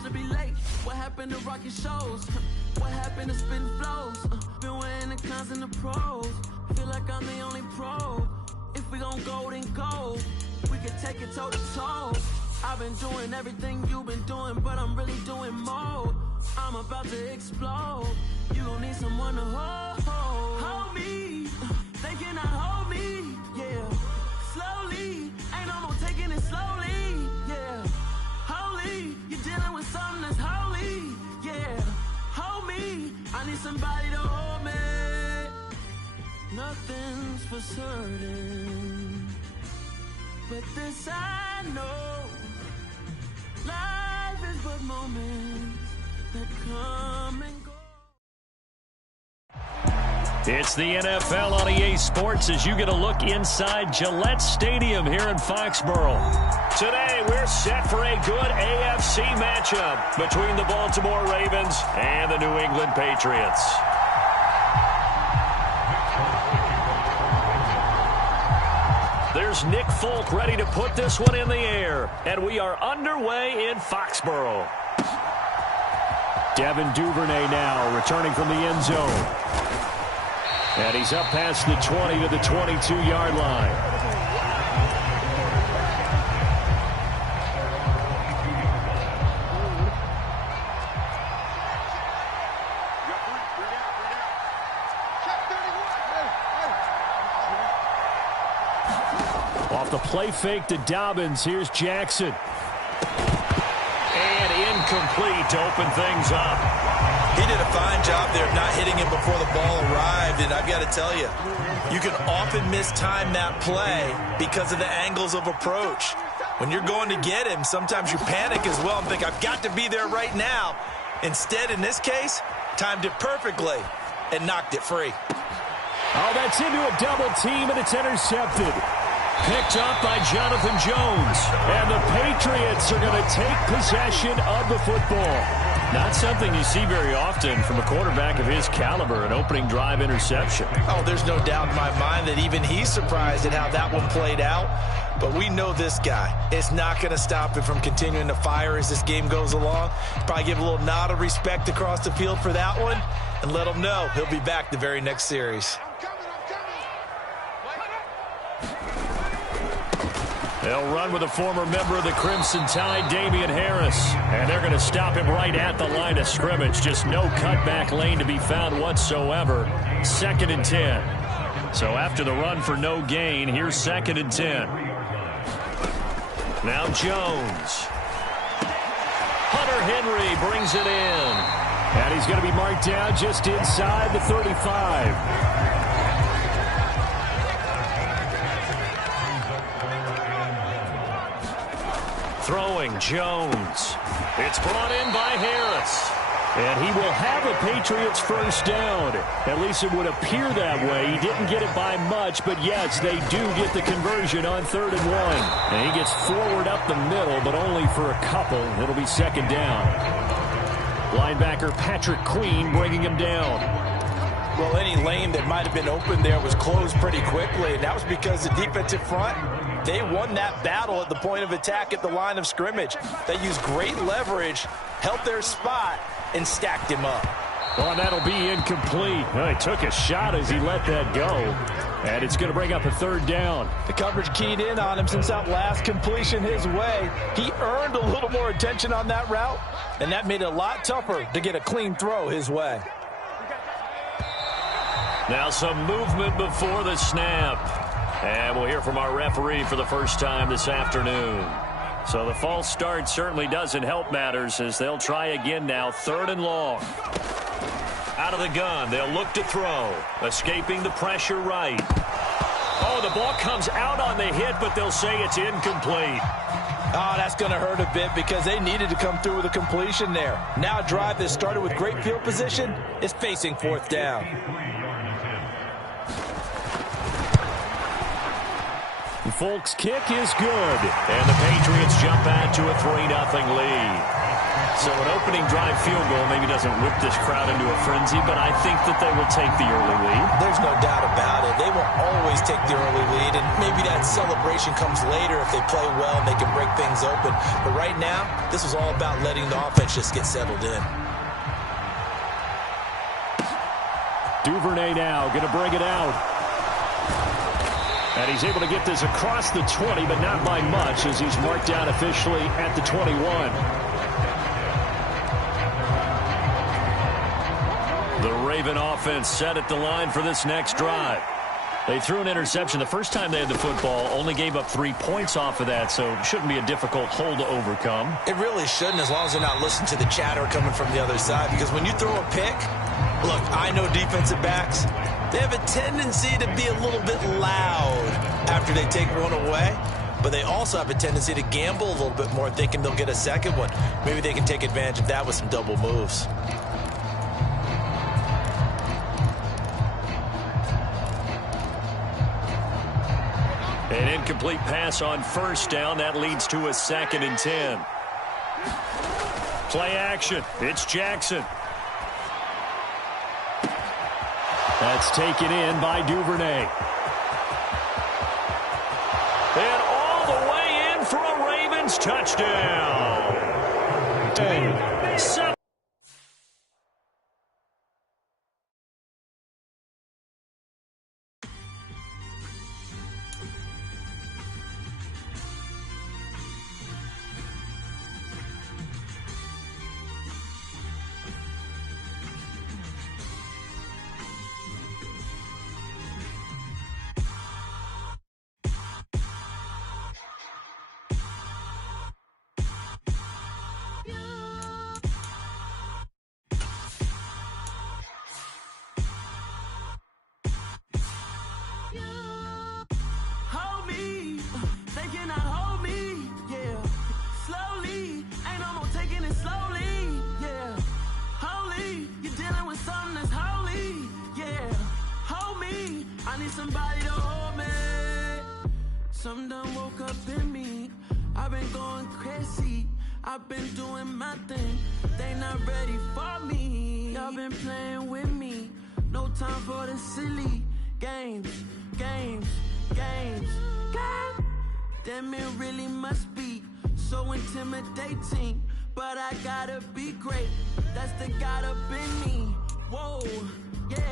to be late. What happened to rocking shows? What happened to spin flows? Been wearing the cons and the pros. Feel like I'm the only pro. If we gon' go, then go. We can take it toe to toe. I've been doing everything you've been doing, but I'm really doing more. I'm about to explode. You gon' need someone to hold me. They cannot hold me, yeah. Slowly, ain't no more taking it slowly, yeah. Holy, you're dealing with something that's holy, yeah. Hold me, I need somebody to hold me. Nothing's for certain, but this I know. Life is but moments that come and go. It's the NFL on EA Sports as you get a look inside Gillette Stadium here in Foxborough. Today, we're set for a good AFC matchup between the Baltimore Ravens and the New England Patriots. There's Nick Folk ready to put this one in the air, and we are underway in Foxborough. Devin Duvernay now returning from the end zone. And he's up past the 20 to the 22-yard line. Off the play fake to Dobbins. Here's Jackson. And incomplete to open things up. He did a fine job there of not hitting him before the ball arrived, and I've got to tell you, you can often mistime that play because of the angles of approach. When you're going to get him, sometimes you panic as well and think, I've got to be there right now. Instead, in this case, timed it perfectly and knocked it free. Oh, that's into a double team, and it's intercepted. Picked up by Jonathan Jones. And the Patriots are going to take possession of the football. Not something you see very often from a quarterback of his caliber, an opening drive interception. Oh, there's no doubt in my mind that even he's surprised at how that one played out. But we know this guy is not going to stop him from continuing to fire as this game goes along. Probably give a little nod of respect across the field for that one and let him know he'll be back the very next series. They'll run with a former member of the Crimson Tide, Damian Harris. And they're going to stop him right at the line of scrimmage. Just no cutback lane to be found whatsoever. 2nd and 10. So after the run for no gain, here's 2nd and 10. Now Jones. Hunter Henry brings it in. And he's going to be marked down just inside the 35. Throwing Jones. It's brought in by Harris. And he will have a Patriots first down. At least it would appear that way. He didn't get it by much, but yes, they do get the conversion on 3rd and 1. And he gets forward up the middle, but only for a couple. It'll be 2nd down. Linebacker Patrick Queen bringing him down. Well, any lane that might have been open there was closed pretty quickly, and that was because the defensive front, they won that battle at the point of attack at the line of scrimmage. They used great leverage, held their spot, and stacked him up. Well, and that'll be incomplete. Well, he took a shot as he let that go. And it's going to bring up a 3rd down. The coverage keyed in on him since that last completion his way. He earned a little more attention on that route, and that made it a lot tougher to get a clean throw his way. Now some movement before the snap. And we'll hear from our referee for the first time this afternoon. So the false start certainly doesn't help matters as they'll try again now. 3rd and long. Out of the gun, they'll look to throw. Escaping the pressure right. Oh, the ball comes out on the hit, but they'll say it's incomplete. Oh, that's going to hurt a bit because they needed to come through with a completion there. Now a drive that started with great field position is facing 4th down. Folk's kick is good. And the Patriots jump out to a 3-0 lead. So an opening drive field goal maybe doesn't whip this crowd into a frenzy, but I think that they will take the early lead. There's no doubt about it. They will always take the early lead, and maybe that celebration comes later if they play well and they can break things open. But right now, this was all about letting the offense just get settled in. Duvernay now going to bring it out. And he's able to get this across the 20, but not by much as he's marked down officially at the 21. The Raven offense set at the line for this next drive. They threw an interception the first time they had the football, only gave up 3 points off of that, so it shouldn't be a difficult hole to overcome. It really shouldn't, as long as they're not listening to the chatter coming from the other side, because when you throw a pick, look, I know defensive backs, they have a tendency to be a little bit loud after they take one away, but they also have a tendency to gamble a little bit more, thinking they'll get a second one. Maybe they can take advantage of that with some double moves. An incomplete pass on first down. That leads to a 2nd and 10. Play action. It's Jackson. That's taken in by Duvernay. And all the way in for a Ravens touchdown. Somebody to hold me. Some done woke up in me. I've been going crazy. I've been doing my thing. They not ready for me. Y'all been playing with me. No time for the silly games. God damn, it really must be so intimidating. But I gotta be great. That's the God up in me. Whoa, yeah.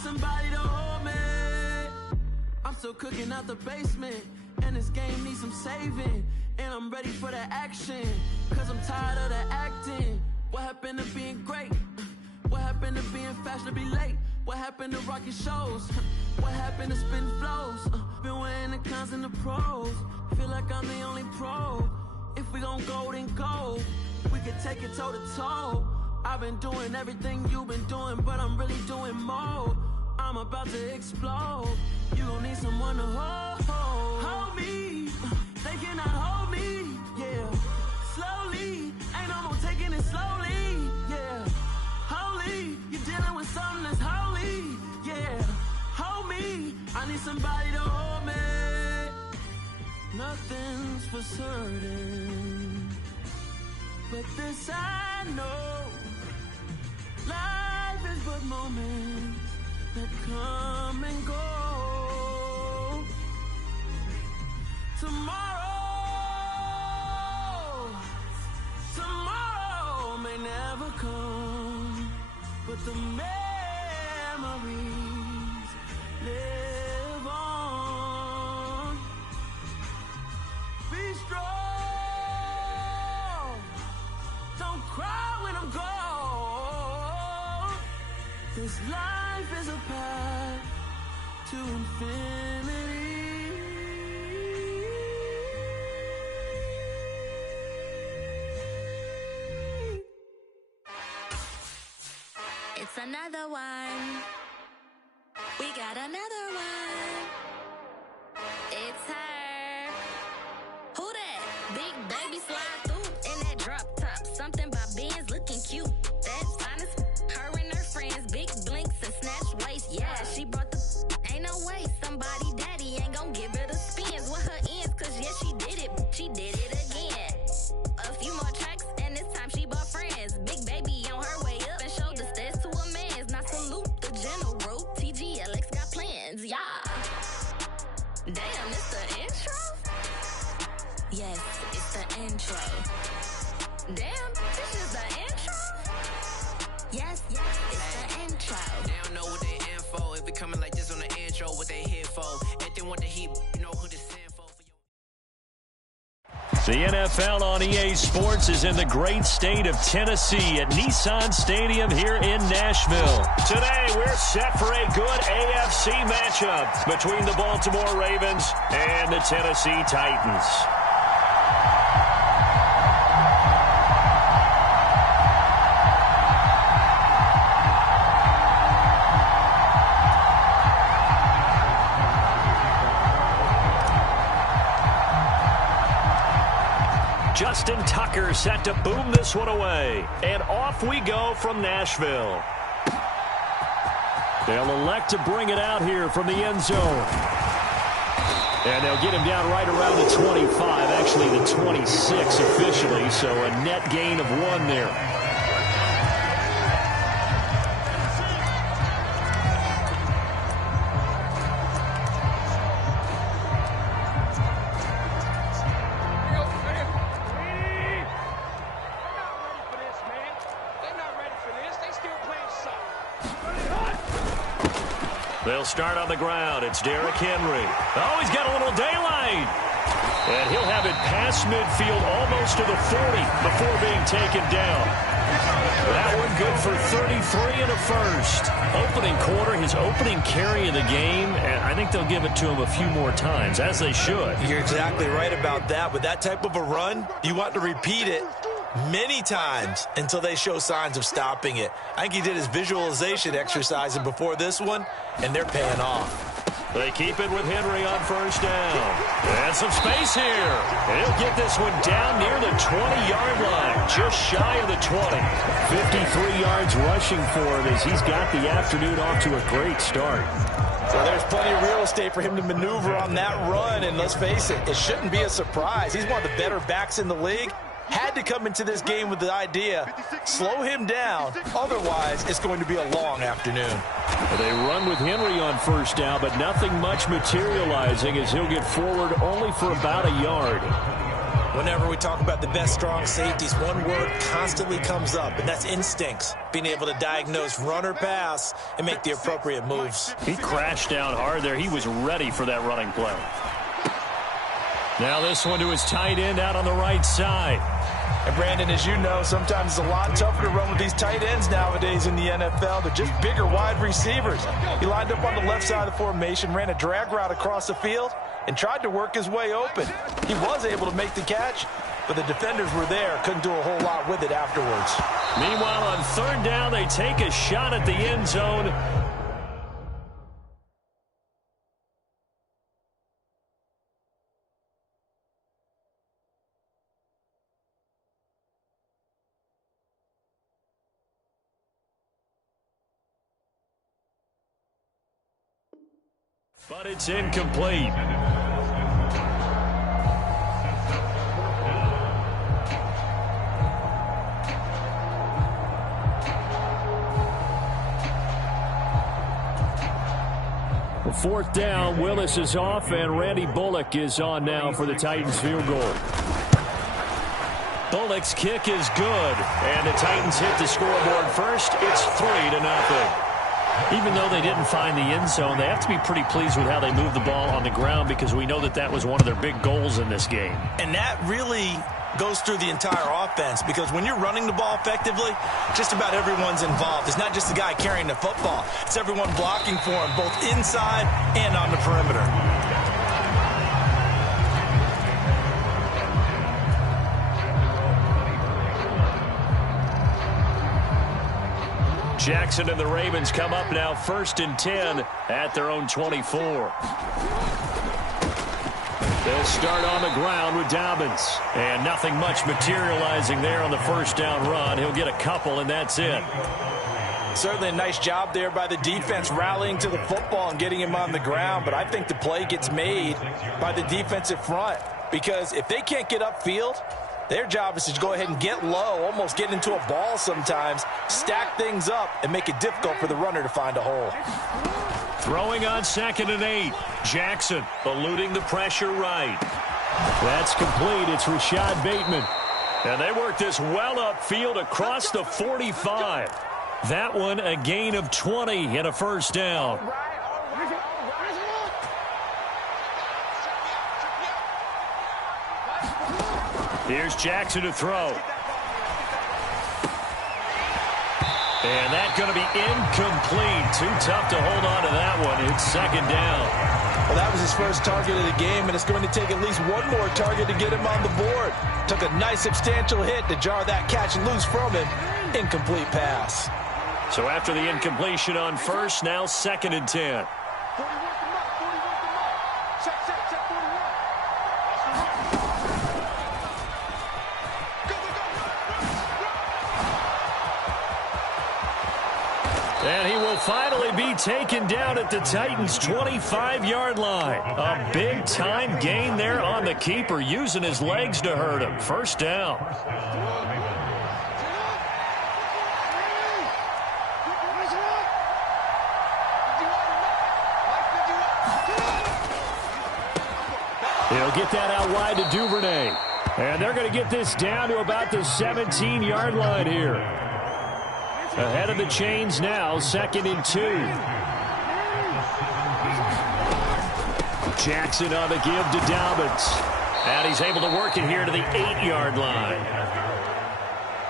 Somebody to hold me. I'm still cooking out the basement, and this game needs some saving. And I'm ready for the action, cause I'm tired of the acting. What happened to being great? What happened to being fashionably late? What happened to rocking shows? What happened to spin flows? Been wearing the cons and the pros. Feel like I'm the only pro. If we gon' go, then go. We can take it toe to toe. I've been doing everything you've been doing, but I'm really doing more. I'm about to explode. You gon' need someone to hold me. They cannot hold me, yeah. Slowly, ain't no more taking it slowly, yeah. Holy, you're dealing with something that's holy, yeah. Hold me, I need somebody to hold me. Nothing's for certain, but this I know. Life is but moments that come and go. Tomorrow may never come, but the memories live on. Be strong, don't cry when I'm gone. This life is a path to infinity. It's another one. We got another one. It's her. Who Damn, it's the intro? Yes, it's the intro. Damn, this is the intro? Yes, it's the intro. They don't know what they info. If we coming like this on the intro, what they here for? If they want the heat, you know who to send for. The NFL on EA Sports is in the great state of Tennessee at Nissan Stadium here in Nashville. Today, we're set for a good AFC matchup between the Baltimore Ravens and the Tennessee Titans. Justin Tucker set to boom this one away. And off we go from Nashville. They'll elect to bring it out here from the end zone. And they'll get him down right around the 25, actually the 26 officially, so a net gain of 1 there. They'll start on the ground. It's Derrick Henry. Oh, he's got a little daylight. And he'll have it past midfield almost to the 40 before being taken down. That one good for 33 and a first. Opening quarter, his opening carry of the game, and I think they'll give it to him a few more times, as they should. You're exactly right about that. With that type of a run, you want to repeat it many times until they show signs of stopping it. I think he did his visualization exercising before this one, and they're paying off. They keep it with Henry on first down. And some space here. And he'll get this one down near the 20-yard line, just shy of the 20. 53 yards rushing for him as he's got the afternoon off to a great start. So there's plenty of real estate for him to maneuver on that run, and let's face it, it shouldn't be a surprise. He's one of the better backs in the league. Had to come into this game with the idea, slow him down, otherwise it's going to be a long afternoon. They run with Henry on first down, but nothing much materializing as he'll get forward only for about a yard. Whenever we talk about the best strong safeties, one word constantly comes up, and that's instincts. Being able to diagnose run or pass and make the appropriate moves. He crashed down hard there. He was ready for that running play. Now this one to his tight end out on the right side. And Brandon, as you know, sometimes it's a lot tougher to run with these tight ends nowadays in the NFL. They're just bigger wide receivers. He lined up on the left side of the formation, ran a drag route across the field, and tried to work his way open. He was able to make the catch, but the defenders were there, couldn't do a whole lot with it afterwards. Meanwhile, on third down, they take a shot at the end zone. But it's incomplete. Fourth down, Willis is off, and Randy Bullock is on now for the Titans field goal. Bullock's kick is good, and the Titans hit the scoreboard first. It's 3-0. Even though they didn't find the end zone, they have to be pretty pleased with how they moved the ball on the ground because we know that that was one of their big goals in this game. And that really goes through the entire offense because when you're running the ball effectively, just about everyone's involved. It's not just the guy carrying the football. It's everyone blocking for him, both inside and on the perimeter. Jackson and the Ravens come up now 1st and 10 at their own 24. They'll start on the ground with Dobbins. And nothing much materializing there on the first down run. He'll get a couple, and that's it. Certainly a nice job there by the defense rallying to the football and getting him on the ground. But I think the play gets made by the defensive front because if they can't get upfield, their job is to go ahead and get low, almost get into a ball sometimes, stack things up, and make it difficult for the runner to find a hole. Throwing on 2nd and 8. Jackson eluding the pressure right. That's complete. It's Rashad Bateman. And they work this well upfield across the 45. That one a gain of 20 and a first down. Here's Jackson to throw. And that's going to be incomplete. Too tough to hold on to that one. It's 2nd down. Well, that was his first target of the game, and it's going to take at least one more target to get him on the board. Took a nice substantial hit to jar that catch loose from him. Incomplete pass. So after the incompletion on first, now 2nd and 10. And he will finally be taken down at the Titans' 25-yard line. A big-time gain there on the keeper, using his legs to hurt him. First down. He'll get that out wide to Duvernay. And they're going to get this down to about the 17-yard line here. Ahead of the chains now, 2nd and 2. Jackson on the give to Dobbins. And he's able to work it here to the 8-yard line.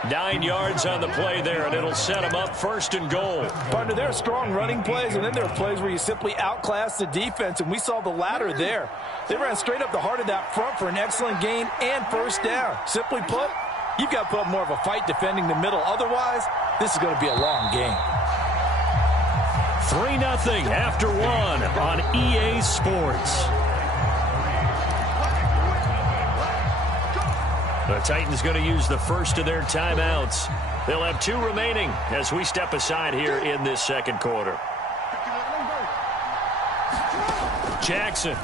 9 yards on the play there, and it'll set him up 1st and goal. Partner, there are strong running plays, and then there are plays where you simply outclass the defense, and we saw the latter there. They ran straight up the heart of that front for an excellent gain and first down. Simply put, you've got to put up more of a fight defending the middle. Otherwise, this is going to be a long game. 3-0 after 1 on EA Sports. The Titans going to use the first of their timeouts. They'll have 2 remaining as we step aside here in this 2nd quarter. Jackson.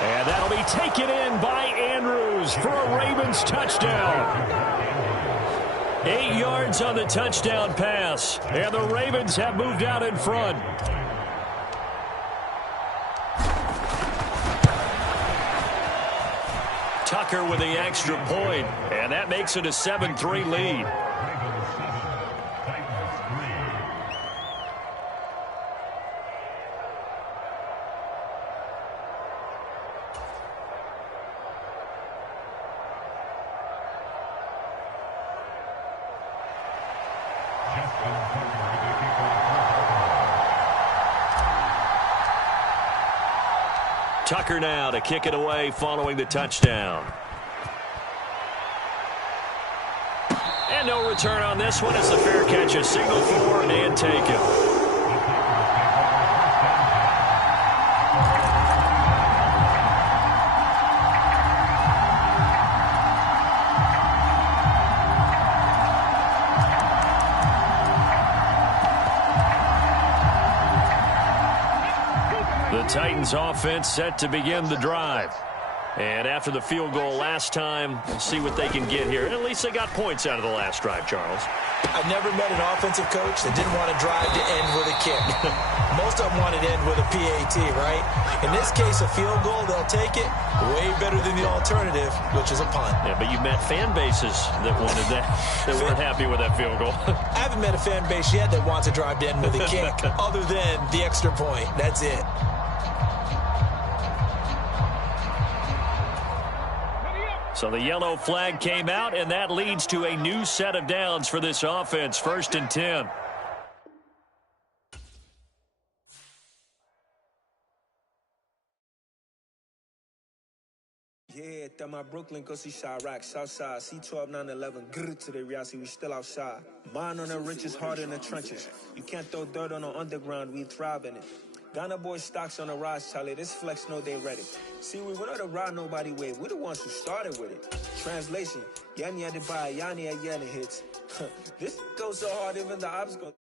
And that'll be taken in by Andrews for a Ravens touchdown. 8 yards on the touchdown pass, and the Ravens have moved out in front. Tucker with the extra point, and that makes it a 7-3 lead. Tucker now to kick it away following the touchdown. And no return on this one. It's a fair catch, a signal forward and taken. The Titans offense set to begin the drive. And after the field goal last time, we'll see what they can get here. At least they got points out of the last drive, Charles. I've never met an offensive coach that didn't want to drive to end with a kick. Most of them wanted to end with a PAT, right? In this case, a field goal, they'll take it. Way better than the alternative, which is a punt. Yeah, but you've met fan bases that wanted that, that weren't happy with that field goal. I haven't met a fan base yet that wants to drive to end with a kick, other than the extra point. That's it. So the yellow flag came out, and that leads to a new set of downs for this offense. 1st and 10. Yeah, that my Brooklyn, go see Chirac, Southside, C12, 911, grr to the reality, we still outside. Mine on the riches, hard in the trenches. You can't throw dirt on the underground, we thrive in it. Ghana boys stocks on the rise, Charlie. This flex know they ready. See, we're not the ride nobody wave. We're the ones who started with it. Translation: Yanni had to buy, Yanni at Yanni hits. This goes so hard, even the ops go.